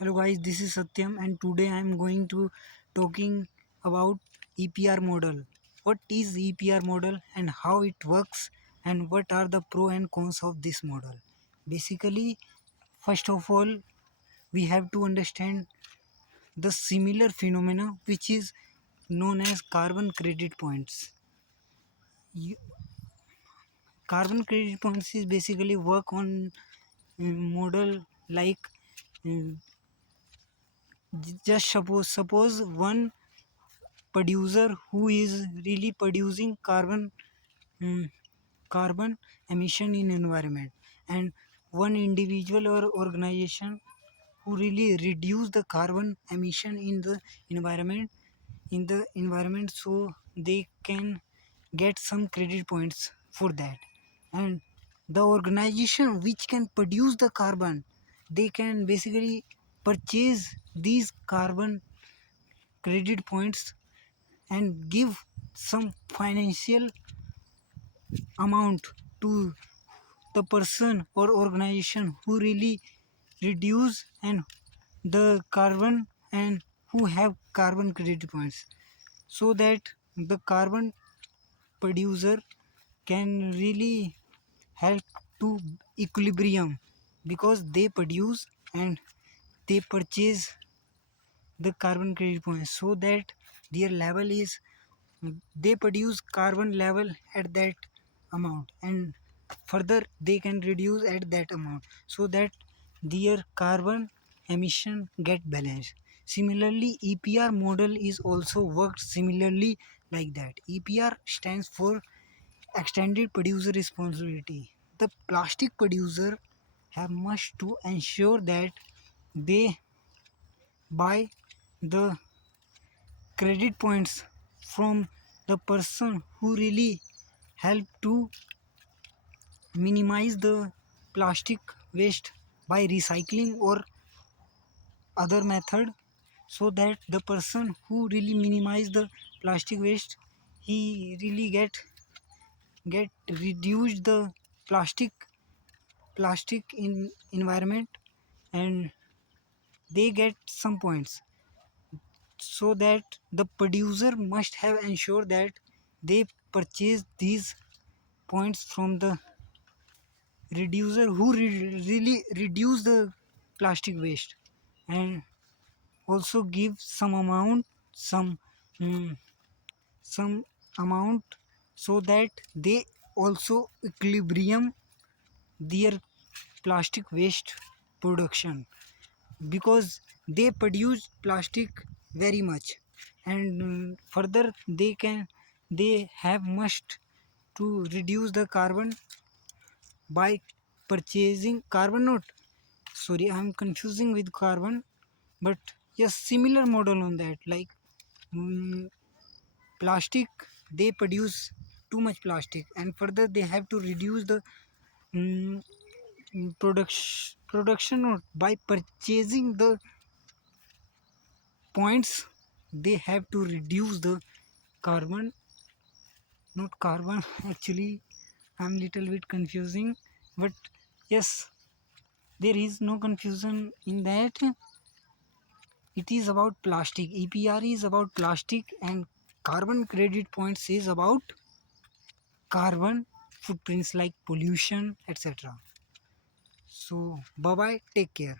Hello guys, this is Satyam and today I am going to talking about EPR model. What is EPR model and how it works and what are the pro and cons of this model. Basically, first of all, we have to understand the similar phenomena which is known as carbon credit points. You- Carbon credit points is basically work on model like uh, just suppose one producer who is really producing mm, carbon emission in environment, and one individual or organization who really reduce the carbon emission in the environment so they can get some credit points for that. And the organization which can produce the carbon, they can basically purchase these carbon credit points and give some financial amount to the person or organization who really reduce and the carbon and who have carbon credit points, so that the carbon producer can really help to equilibrium, because they produce and they purchase the carbon credit points so that their level is, they produce carbon level at that amount and further they can reduce at that amount so that their carbon emission get balanced. Similarly, EPR model is also worked similarly like that. EPR stands for extended producer responsibility. The plastic producer have much to ensure that they buy the credit points from the person who really help to minimize the plastic waste by recycling or other method, so that the person who really minimize the plastic waste, he really get reduce the plastic in environment, and they get some points, so that the producer must have ensured that they purchase these points from the reducer who really reduce the plastic waste, and also give some mm, some amount, so that they also equilibrium their plastic waste production, because they produce plastic very much, and further they have must to reduce the carbon by purchasing carbon not sorry, I'm confusing with carbon, but yes, similar model on that, like mm, plastic, they produce too much plastic and further they have to reduce the mm, production note by purchasing the points, they have to reduce the carbon, not carbon actually, I'm little bit confusing, but yes, there is no confusion in that. It is about plastic. EPR is about plastic and carbon credit points is about carbon footprints like pollution, etc. So bye bye, take care.